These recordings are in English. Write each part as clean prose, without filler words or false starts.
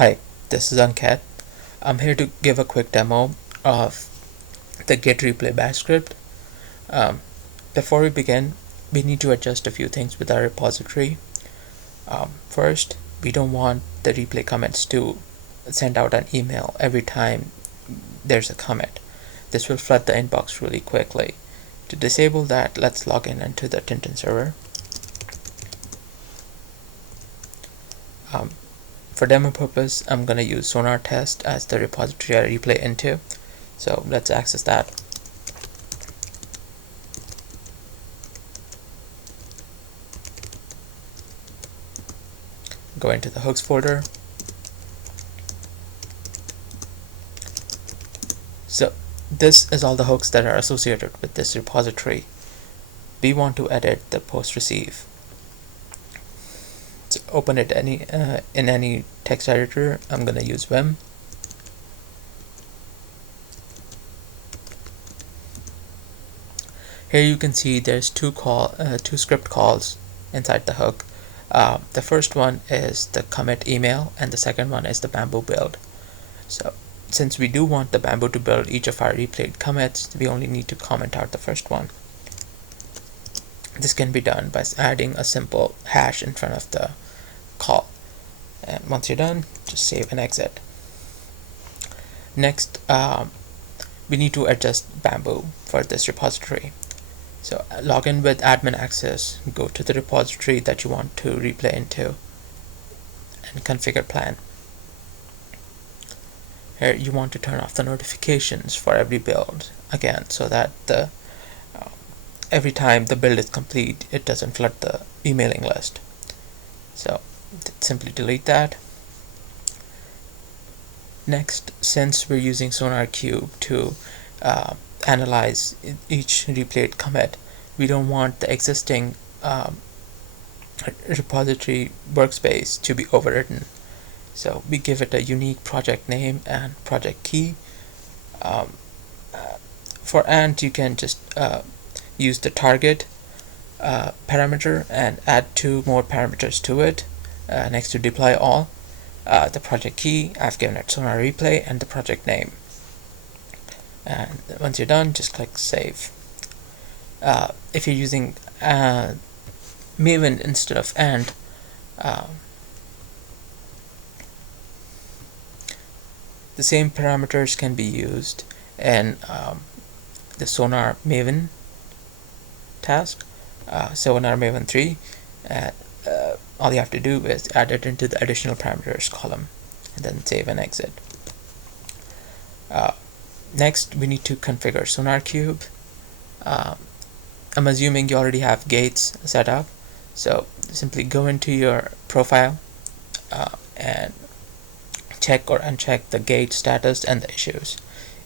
Hi, this is Ankat. I'm here to give a quick demo of the Git replay bash script. Um, Before we begin, we need to adjust a few things with our repository. First, we don't want the replay commits to send out an email every time there's a commit. This will flood the inbox really quickly. To disable that, let's log in into the Tintin server. For demo purpose, I'm going to use Sonar Test as the repository I replay into. So let's access that. Go into the hooks folder. So this is all the hooks that are associated with this repository. We want to edit the post receive. So open it in any text editor. I'm going to use Vim. Here you can see there's two script calls inside the hook. The first one is the commit email, and the second one is the bamboo build. So since we do want the bamboo to build each of our replayed commits, we only need to comment out the first one. This can be done by adding a simple hash in front of the call. And once you're done, just save and exit. Next, we need to adjust bamboo for this repository. So log in with admin access, go to the repository that you want to replay into, and configure plan. Here you want to turn off the notifications for every build, again, so that every time the build is complete, it doesn't flood the emailing list. So simply delete that. Next, since we're using SonarQube to analyze each replayed commit, we don't want the existing repository workspace to be overwritten. So we give it a unique project name and project key. For AND, you can just use the target parameter and add two more parameters to it next to deploy all. The project key, I've given it Sonar Replay, and the project name. And once you're done, just click save. If you're using Maven instead of AND, the same parameters can be used in the Sonar Maven task. Sonar Maven 3. All you have to do is add it into the additional parameters column and then save and exit. Next, we need to configure SonarQube. I'm assuming you already have gates set up, so simply go into your profile and check or uncheck the gate status and the issues.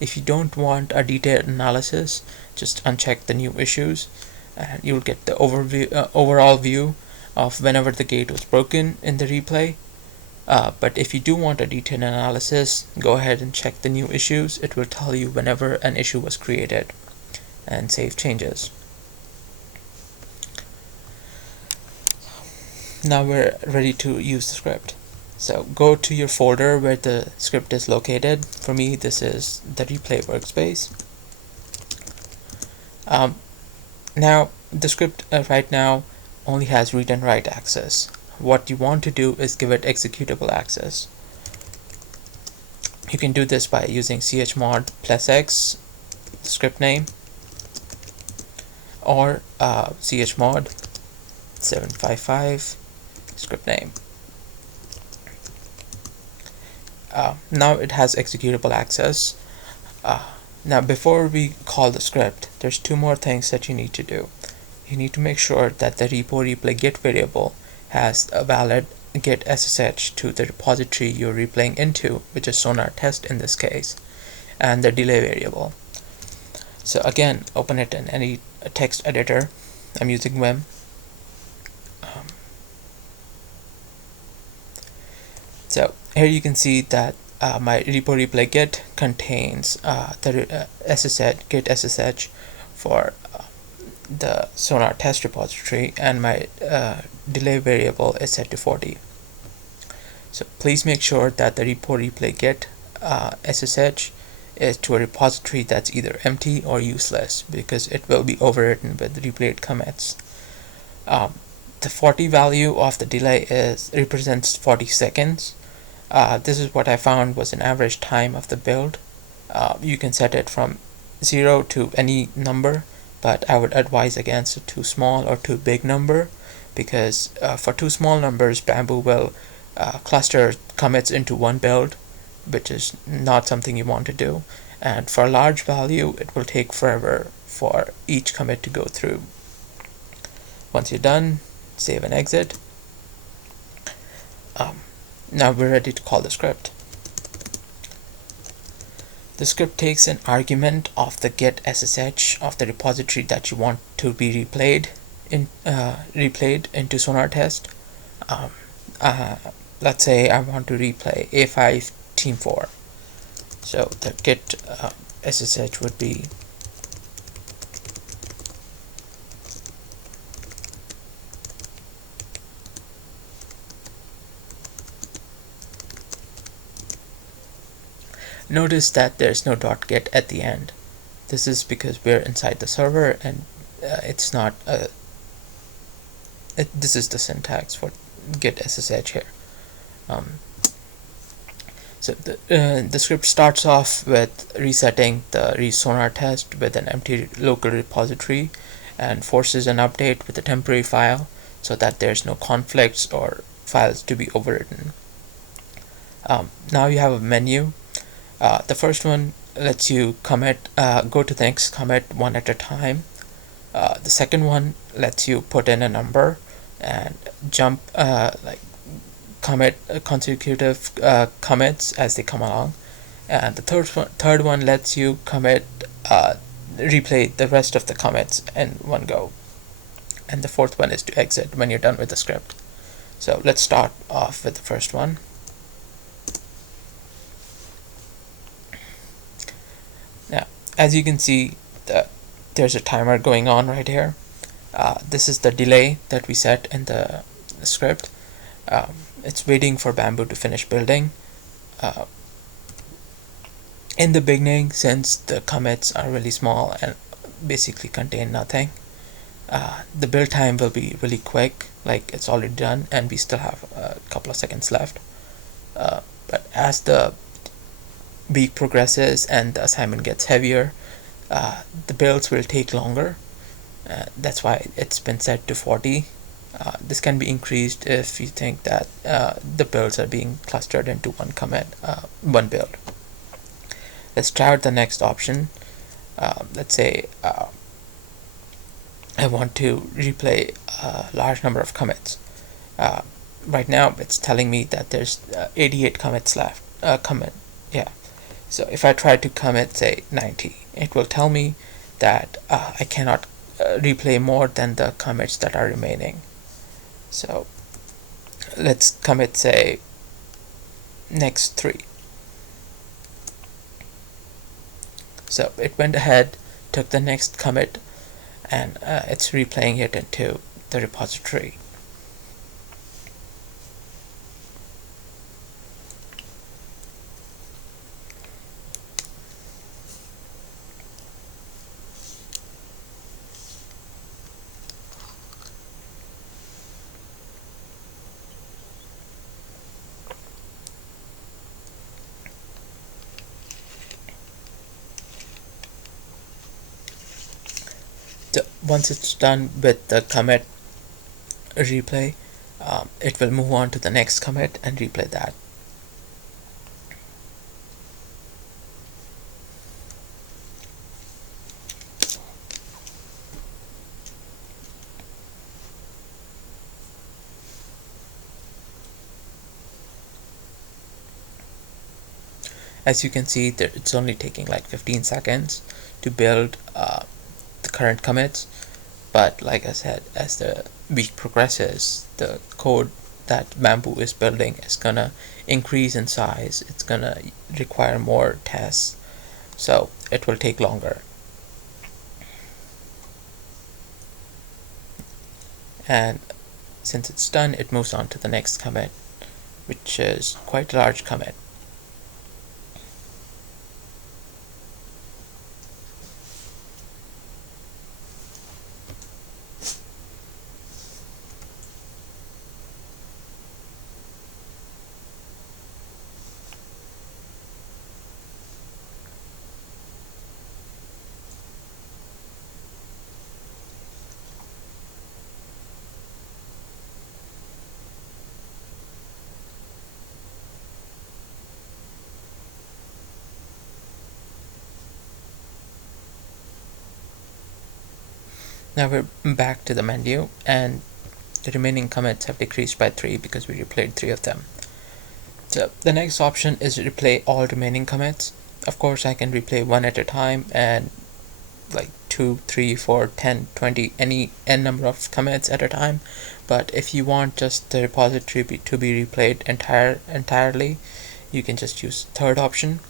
If you don't want a detailed analysis, just uncheck the new issues, and you'll get the overall view of whenever the gate was broken in the replay. But if you do want a detailed analysis, go ahead and check the new issues. It will tell you whenever an issue was created, and save changes. Now we're ready to use the script. So go to your folder where the script is located. For me, this is the replay workspace. Now the script right now only has read and write access. What you want to do is give it executable access. You can do this by using chmod +x script name, or chmod 755 script name. Now it has executable access. Now before we call the script, there's two more things that you need to do. You need to make sure that the repo replay git variable has a valid git SSH to the repository you're replaying into, which is Sonar Test in this case, and the delay variable. So again, open it in any text editor. I'm using Vim. So here you can see that my repo replay git contains the git SSH for the Sonar Test repository, and my delay variable is set to 40. So please make sure that the repo replay git SSH is to a repository that's either empty or useless, because it will be overwritten with replayed commits. The 40 value of the delay represents 40 seconds. This is what I found was an average time of the build. You can set it from 0 to any number, but I would advise against a too small or too big number, because for too small numbers, Bamboo will cluster commits into one build, which is not something you want to do. And for a large value, it will take forever for each commit to go through. Once you're done, save and exit. Now we're ready to call the script. The script takes an argument of the get SSH of the repository that you want to be replayed into Sonar test. Let's say I want to replay A5 Team 4. So the get SSH would be Notice that there's no .get at the end. This is because we're inside the server, and it's not this is the syntax for get SSH here. So the script starts off with resetting the Sonar test with an empty local repository, and forces an update with a temporary file so that there's no conflicts or files to be overwritten. Now you have a menu. The first one lets you commit, go to the next commit one at a time. The second one lets you put in a number and jump commit consecutive commits as they come along. And the third one lets you commit replay the rest of the commits in one go. And the fourth one is to exit when you're done with the script. So let's start off with the first one. Now, as you can see, there's a timer going on right here. This is the delay that we set in the script. It's waiting for Bamboo to finish building. In the beginning, since the commits are really small and basically contain nothing, the build time will be really quick, like it's already done, and we still have a couple of seconds left. But as the week progresses and the assignment gets heavier, the builds will take longer. That's why it's been set to 40. This can be increased if you think that the builds are being clustered into one commit, one build. Let's try out the next option. Let's say I want to replay a large number of commits. Right now it's telling me that there's 88 commits left. So if I try to commit, say, 90, it will tell me that I cannot replay more than the commits that are remaining. So let's commit, say, next 3. So it went ahead, took the next commit, and it's replaying it into the repository. So once it's done with the commit replay, it will move on to the next commit and replay that. As you can see, it's only taking like 15 seconds to build the current commits, but like I said, as the week progresses, the code that Bamboo is building is gonna increase in size. It's gonna require more tests, so it will take longer. And since it's done, it moves on to the next commit, which is quite a large commit. Now we're back to the menu, and the remaining commits have decreased by 3 because we replayed 3 of them. So the next option is to replay all remaining commits. Of course, I can replay one at a time, and like 2, 3, 4, 10, 20, any n number of commits at a time. But if you want just the repository to be replayed entirely, you can just use third option.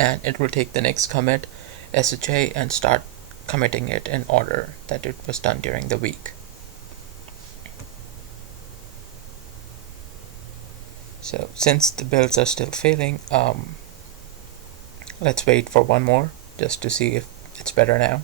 And it will take the next commit, SHA, and start committing it in order that it was done during the week. So since the builds are still failing, let's wait for one more just to see if it's better now.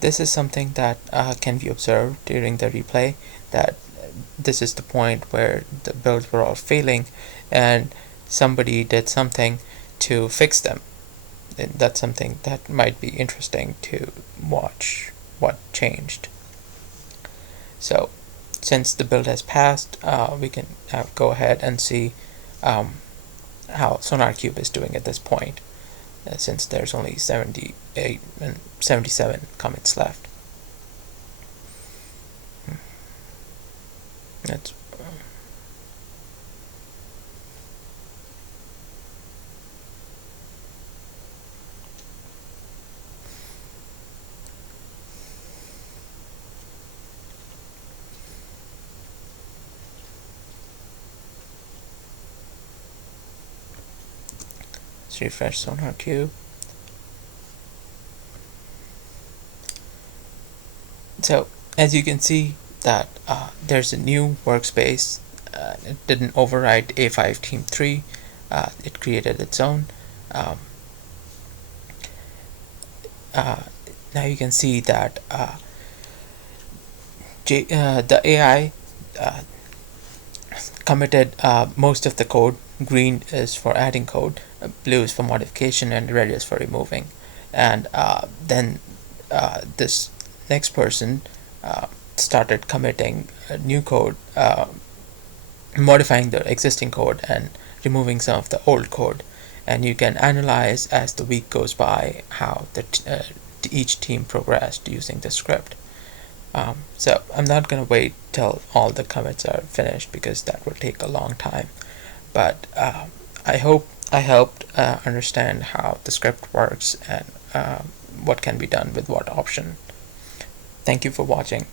This is something that can be observed during the replay, that this is the point where the builds were all failing and somebody did something to fix them. And that's something that might be interesting to watch what changed. So since the build has passed, we can go ahead and see how SonarQube is doing at this point, since there's only 78 and 77 commits left. Let's refresh SonarQube. So as you can see that there's a new workspace. It didn't override A5 Team 3. It created its own. Now you can see that the AI committed most of the code. Green is for adding code, blue is for modification, and red is for removing. And then this next person started committing new code, modifying the existing code and removing some of the old code. And you can analyze as the week goes by how each team progressed using the script. So I'm not going to wait till all the commits are finished because that will take a long time. But I hope I helped understand how the script works and what can be done with what option. Thank you for watching.